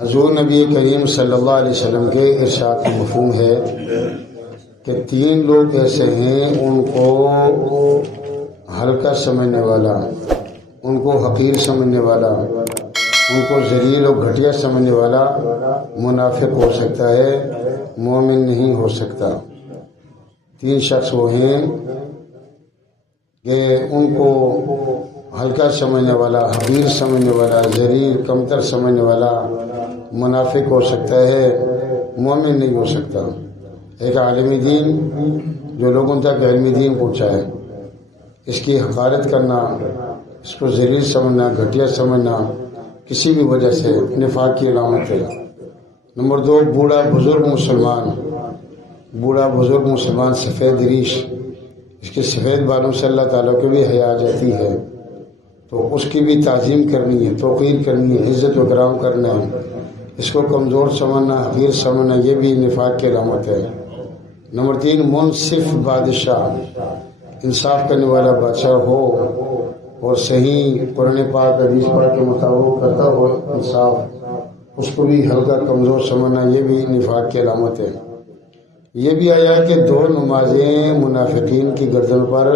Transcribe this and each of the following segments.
حضور نبی کریم صلی اللہ علیہ وسلم کے ارشاد کا مفہوم ہے کہ 3 لوگ ایسے ہیں، ان کو ہلکا سمجھنے والا، ان کو حقیر سمجھنے والا، ان کو ذلیل و گھٹیا سمجھنے والا منافق ہو سکتا ہے، مومن نہیں ہو سکتا۔ 3 شخص وہ ہیں کہ ان کو ہلکا سمجھنے والا، حقیر سمجھنے والا، ذلیل کمتر سمجھنے والا منافق ہو سکتا ہے، مومن نہیں ہو سکتا۔ ایک عالم دین جو لوگوں تک علم دین پہنچائے، اس کی حقارت کرنا، اس کو ذلیل سمجھنا، گھٹیا سمجھنا کسی بھی وجہ سے نفاق کی علامت ہے۔ نمبر 2، بوڑھا بزرگ مسلمان سفید ریش، اس کے سفید بالوں سے اللہ تعالیٰ کو بھی حیا آ جاتی ہے، تو اس کی بھی تعظیم کرنی ہے، توقیر کرنی ہے، عزت و کرام کرنا ہے۔ اس کو کمزور سمجھنا، حقیر سمجھنا، یہ بھی نفاق کی علامت ہے۔ نمبر 3، منصف بادشاہ، انصاف کرنے والا بادشاہ ہو اور صحیح قرآن پاک حدیث پاک کے مطابق کرتا ہو انصاف، اس کو بھی ہلکا کمزور سمجھنا، یہ بھی نفاق کی علامت ہے۔ یہ بھی آیا کہ 2 نمازیں منافقین کی گردن پر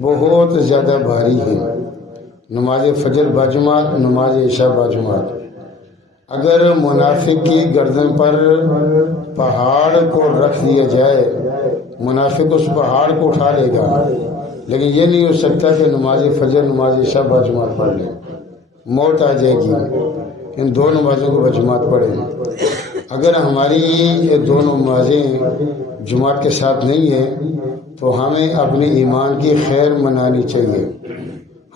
بہت زیادہ بھاری ہیں، نماز فجر باجماعت، نماز عشاء باجماعت۔ اگر منافق کی گردن پر پہاڑ کو رکھ دیا جائے، منافق اس پہاڑ کو اٹھا لے گا، لیکن یہ نہیں ہو سکتا کہ نماز فجر نماز عشاء باجماعت پڑھ لیں، موت آ جائے گی۔ ان 2 نمازوں کو باجماعت پڑھیں۔ اگر ہماری یہ 2 نمازیں جماعت کے ساتھ نہیں ہیں تو ہمیں اپنے ایمان کی خیر منانی چاہیے۔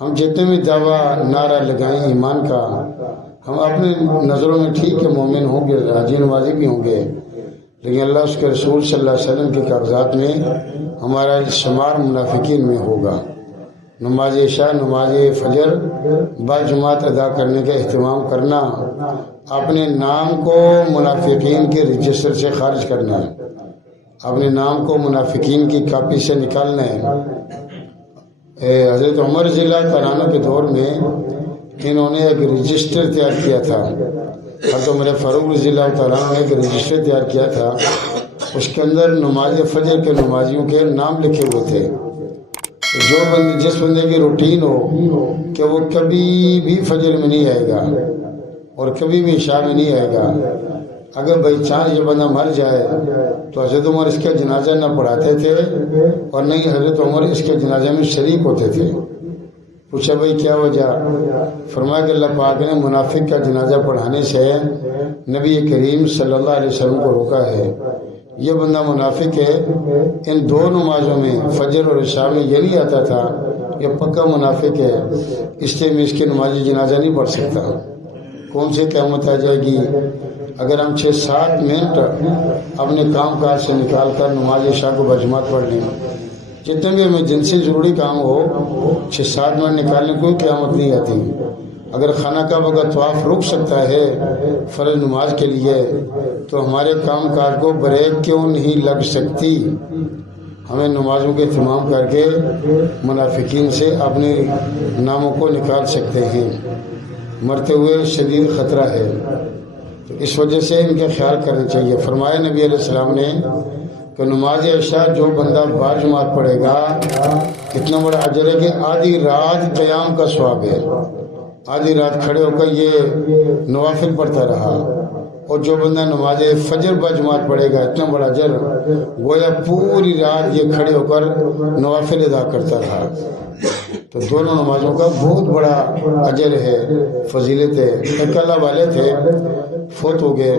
ہم جتنے بھی دعویٰ نعرہ لگائیں ایمان کا، ہم اپنے نظروں میں ٹھیک ہے مومن ہوں گے، حاجی نمازی بھی ہوں گے، لیکن اللہ اس کے رسول صلی اللہ علیہ وسلم کے کاغذات میں ہمارا شمار منافقین میں ہوگا۔ نماز عشاء، نماز فجر باجماعت ادا کرنے کا اہتمام کرنا، اپنے نام کو منافقین کے رجسٹر سے خارج کرنا ہے، اپنے نام کو منافقین کی کاپی سے نکالنا ہے۔ حضرت عمر رضی اللہ تعالیٰ عنہ کے دور میں انہوں نے ایک رجسٹر تیار کیا تھا، حضرت عمر فاروق رضی اللہ تعالیٰ عنہ نے ایک رجسٹر تیار کیا تھا، اس کے اندر نماز فجر کے نمازیوں کے نام لکھے ہوئے تھے۔ جس بندے کی روٹین ہو کہ وہ کبھی بھی فجر میں نہیں آئے گا اور کبھی بھی عشاء میں نہیں آئے گا، اگر بائی چانس یہ بندہ مر جائے تو حضرت عمر اس کے جنازہ نہ پڑھاتے تھے اور نہیں حضرت عمر اس کے جنازے میں شریک ہوتے تھے۔ پوچھا بھائی کیا وجہ؟ فرمایا کہ اللہ پاک نے منافق کا جنازہ پڑھانے سے نبی کریم صلی اللہ علیہ وسلم کو روکا ہے۔ یہ بندہ منافق ہے، ان 2 نمازوں میں فجر اور عشاء میں یہ نہیں آتا تھا، یہ پکا منافق ہے، اس لیے میں اس کی نماز جنازہ نہیں پڑھ سکتا۔ کون سی قیامت آ جائے گی اگر ہم 6-7 منٹ اپنے کام کاج سے نکال کر نماز عشاء کو باجماعت پڑھ لیں۔ جتنے بھی ایمرجنسی ضروری کام ہو 6-7 منٹ نکالنے کوئی قیامت نہیں آتی۔ اگر خانہ کعبہ کا طواف رک سکتا ہے فرض نماز کے لیے تو ہمارے کام کاج کو بریک کیوں نہیں لگ سکتی؟ ہمیں نمازوں کے اہتمام کر کے منافقین سے اپنے ناموں کو نکال سکتے ہیں۔ مرتے ہوئے شدید خطرہ ہے، تو اس وجہ سے ان کا خیال کرنا چاہیے۔ فرمایا نبی علیہ السلام نے کہ نماز عشاء جو بندہ باجماعت پڑھے گا، اتنا بڑا اجر ہے کہ آدھی رات قیام کا ثواب ہے، آدھی رات کھڑے ہو کر یہ نوافل پڑھتا رہا۔ اور جو بندہ نماز فجر باجماعت پڑھے گا، اتنا بڑا اجر گویا پوری رات یہ کھڑے ہو کر نوافل ادا کرتا رہا۔ تو دونوں نمازوں کا بہت بڑا اجر ہے، فضیلت ہے۔ ایک اللہ والے تھے، فوت ہو گئے،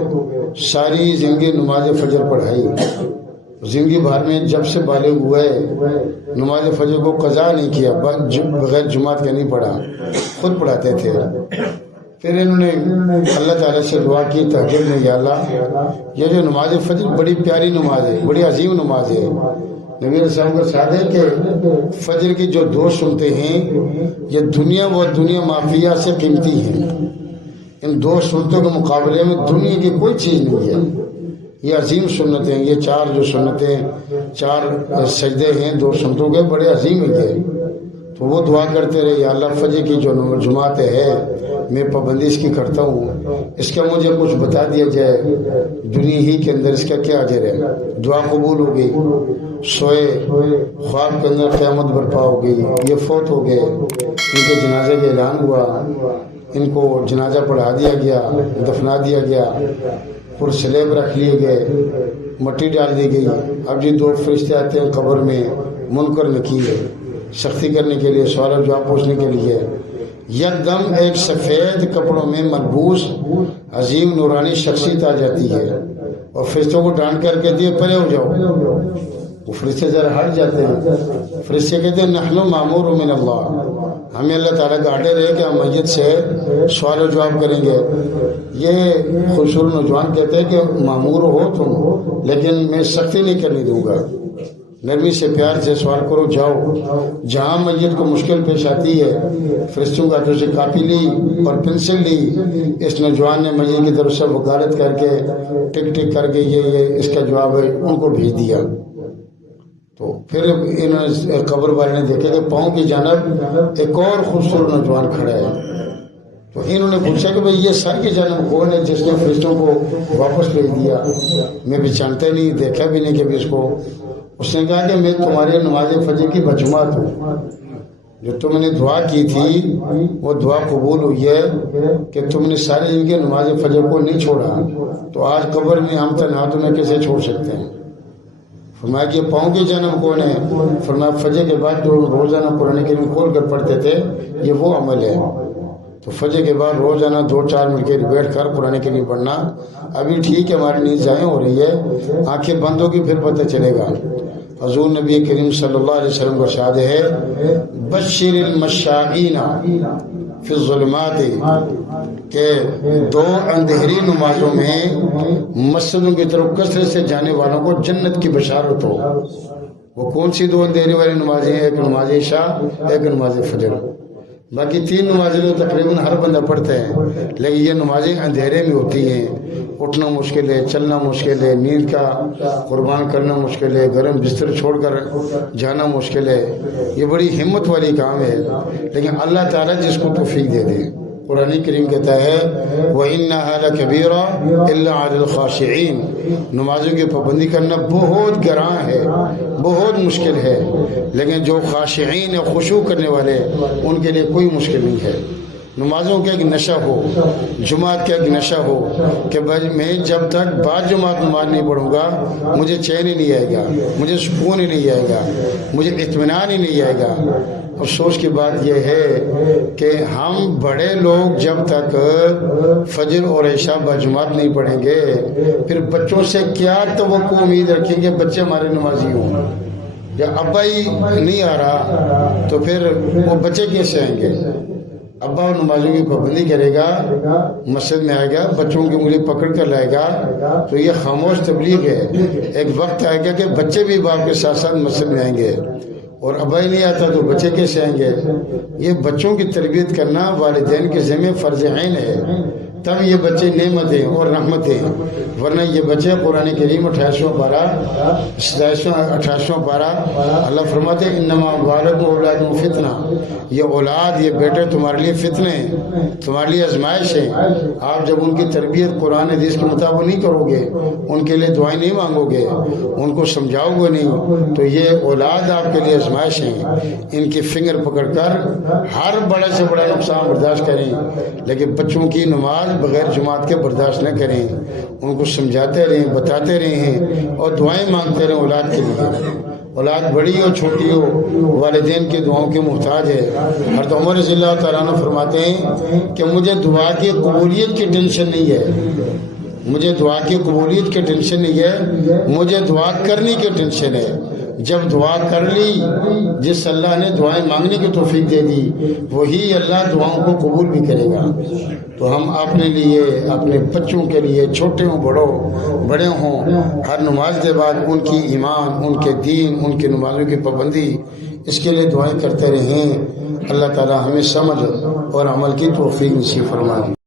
ساری زندگی نماز فجر پڑھائی، زندگی بھر میں جب سے بالغ ہوئے نماز فجر کو قضا نہیں کیا، بغیر جماعت کے نہیں پڑھا، خود پڑھاتے تھے۔ پھر انہوں نے اللہ تعالیٰ سے دعا کی تہجد میں، یا اللہ یہ جو نماز فجر بڑی پیاری نماز ہے، بڑی عظیم نماز ہے، نبی علیہ السلام کا ارشاد ہے کہ فجر کی جو 2 سنتیں ہیں یہ دنیا و دنیا مافیہ سے قیمتی ہیں۔ ان 2 سنتوں کے مقابلے میں دنیا کی کوئی چیز نہیں ہے، یہ عظیم سنتیں ہیں۔ یہ 4 جو سنتیں، 4 سجدے ہیں 2 سنتوں کے، بڑے عظیم ہیں۔ تو وہ دعا کرتے رہے، یا اللہ فجر کی جو جماعت ہے میں پابندی اس کی کرتا ہوں، اس کا مجھے کچھ بتا دیا جائے، دنیا ہی کے اندر اس کا کیا اجر ہے؟ دعا قبول ہو گئی، سوئے خواب کے اندر قیامت برپا ہو گئی، یہ فوت ہو گئے، ان کے جنازے کا اعلان ہوا، ان کو جنازہ پڑھا دیا گیا، دفنا دیا گیا، پھر سلیب رکھ لیے گئے، مٹی ڈال دی گئی۔ اب یہ 2 فرشتے آتے ہیں قبر میں منکر نکیر سختی کرنے کے لیے، سوال و جواب پوچھنے کے لیے۔ یکدم ایک سفید کپڑوں میں ملبوس عظیم نورانی شخصیت آ جاتی ہے اور فرشتوں کو ڈانٹ کر کہتی ہے پرے ہو جاؤ۔ وہ فرشتے ذرا ہٹ جاتے ہیں، فرشتے کہتے ہیں نحن مامور من اللہ، ہمیں اللہ تعالیٰ کا آرڈر ہے کہ ہم میت سے سوال و جواب کریں گے۔ یہ خوبصورت نوجوان کہتے ہیں کہ مامور ہو تم، لیکن میں سختی نہیں کرنے دوں گا، نرمی سے پیار سے سوال کرو، جاؤ۔ جہاں میت کو مشکل پیش آتی ہے، فرشتوں کا ہاتھوں سے کاپی لی اور پنسل لی، اس نوجوان نے میت کی طرف سے وکالت کر کے ٹک ٹک کر کے یہ اس کا جواب ہے ان کو بھیج دیا۔ تو پھر انہوں نے قبر والے نے دیکھا کہ پاؤں کی جانب ایک اور خوبصورت نوجوان کھڑا ہے، تو انہوں نے پوچھا کہ بھئی یہ سر کی جانب کون ہے جس نے فرشتوں کو واپس بھیج دیا؟ میں پہچانتا نہیں، دیکھا بھی نہیں کبھی اس کو۔ اس نے کہا کہ میں تمہاری نماز فجر کی بجماعت ہوں، جو تم نے دعا کی تھی وہ دعا قبول ہوئی ہے کہ تم نے سارے دن کی نماز فجر کو نہیں چھوڑا، تو آج قبر میں ہم تنہا تمہیں کیسے چھوڑ سکتے ہیں؟ فرمایا کہ پاؤں کی جانب کون ہے؟ فرمایا فجر کے بعد جو روزانہ قرآن کریم کھول کر پڑھتے تھے یہ وہ عمل ہے۔ تو فجر کے بعد روزانہ 2-4 منٹ کے بیٹھ کر قرآن کریم پڑھنا۔ ابھی ٹھیک ہے ہماری نیند ضائع ہو رہی ہے، آنکھیں بند ہوگی پھر پتہ چلے گا۔ حضور نبی کریم صلی اللہ علیہ وسلم کا ارشاد ہے بشر المشائین فی الظلمات، کہ 2 اندھیری نمازوں میں مسجدوں کی طرف کثرت سے جانے والوں کو جنت کی بشارت ہو۔ وہ کون سی 2 اندھیری والی نمازیں ہیں؟ ایک نماز عشاء، ایک نماز فجر۔ باقی 3 نمازیں تو تقریباً ہر بندہ پڑھتا ہے، لیکن یہ نمازیں اندھیرے میں ہوتی ہیں، اٹھنا مشکل ہے، چلنا مشکل ہے، نیند کا قربان کرنا مشکل ہے، گرم بستر چھوڑ کر جانا مشکل ہے۔ یہ بڑی ہمت والی کام ہے، لیکن اللہ تعالیٰ جس کو توفیق دے دے۔ قرآن کریم کہتا ہے وَإِنَّهَا لَكَبِيرَةٌ إِلَّا عَلَى الْخَاشِعِينَ، نمازوں کی پابندی کرنا بہت گراں ہے، بہت مشکل ہے، لیکن جو خاشعین ہے، خشوع کرنے والے، ان کے لیے کوئی مشکل نہیں ہے۔ نمازوں کا ایک نشہ ہو، جماعت کا ایک نشہ ہو کہ میں جب تک بعد جماعت نماز نہیں پڑھوں گا مجھے چین ہی نہیں آئے گا، مجھے سکون ہی نہیں آئے گا، مجھے اطمینان ہی نہیں آئے گا۔ افسوس کی بات یہ ہے کہ ہم بڑے لوگ جب تک فجر اور عشاء بجماعت نہیں پڑھیں گے پھر بچوں سے کیا توقع امید رکھیں گے بچے ہمارے نمازی ہوں؟ یا ابا ہی نہیں آ رہا تو پھر وہ بچے کیسے آئیں گے؟ ابا نمازوں کی پابندی کرے گا، مسجد میں آئے گا، بچوں کی انگلی پکڑ کر لائے گا، تو یہ خاموش تبلیغ ہے۔ ایک وقت آئے گا کہ بچے بھی باپ کے ساتھ ساتھ مسجد میں آئیں گے، اور ابا ہی نہیں آتا تو بچے کیسے آئیں گے؟ یہ بچوں کی تربیت کرنا والدین کے ذمہ فرض عین ہے، تب یہ بچے نعمتیں اور رحمتیں، ورنہ یہ بچے قرآن کریم 28واں پارہ اللہ فرماتے ہیں انما اموالکم واولادکم فتنہ، یہ اولاد، یہ بیٹے تمہارے لیے فتنے ہیں، تمہارے لیے آزمائش ہے۔ آپ جب ان کی تربیت قرآن حدیث کے مطابق نہیں کرو گے، ان کے لیے دعائیں نہیں مانگو گے، ان کو سمجھاؤ گے نہیں، تو یہ اولاد آپ کے لیے آزمائش ہیں۔ ان کی فنگر پکڑ کر ہر بڑے سے بڑا نقصان برداشت کریں، لیکن بچوں کی نماز بغیر جماعت کے برداشت نہ کریں، ان کو سمجھاتے رہیں، بتاتے رہیں اور دعائیں مانگتے رہیں اولاد کے لیے۔ اولاد بڑی ہو چھوٹی ہو والدین کی دعاؤں کے محتاج ہے۔ حضرت عمر رضی اللہ تعالیٰ عنہ فرماتے ہیں کہ مجھے دعا کی قبولیت کی ٹینشن نہیں ہے، مجھے دعا کی قبولیت کی ٹینشن نہیں ہے، مجھے دعا کرنے کی ٹینشن ہے۔ جب دعا کر لی، جس اللہ نے دعائیں مانگنے کی توفیق دے دی وہی اللہ دعاؤں کو قبول بھی کرے گا۔ تو ہم اپنے لیے، اپنے بچوں کے لیے، چھوٹے ہوں بڑے ہوں، ہر نماز کے بعد ان کی ایمان، ان کے دین، ان کی نمازوں کی پابندی، اس کے لیے دعائیں کرتے رہیں۔ اللہ تعالی ہمیں سمجھ اور عمل کی توفیق نصیب فرمائے۔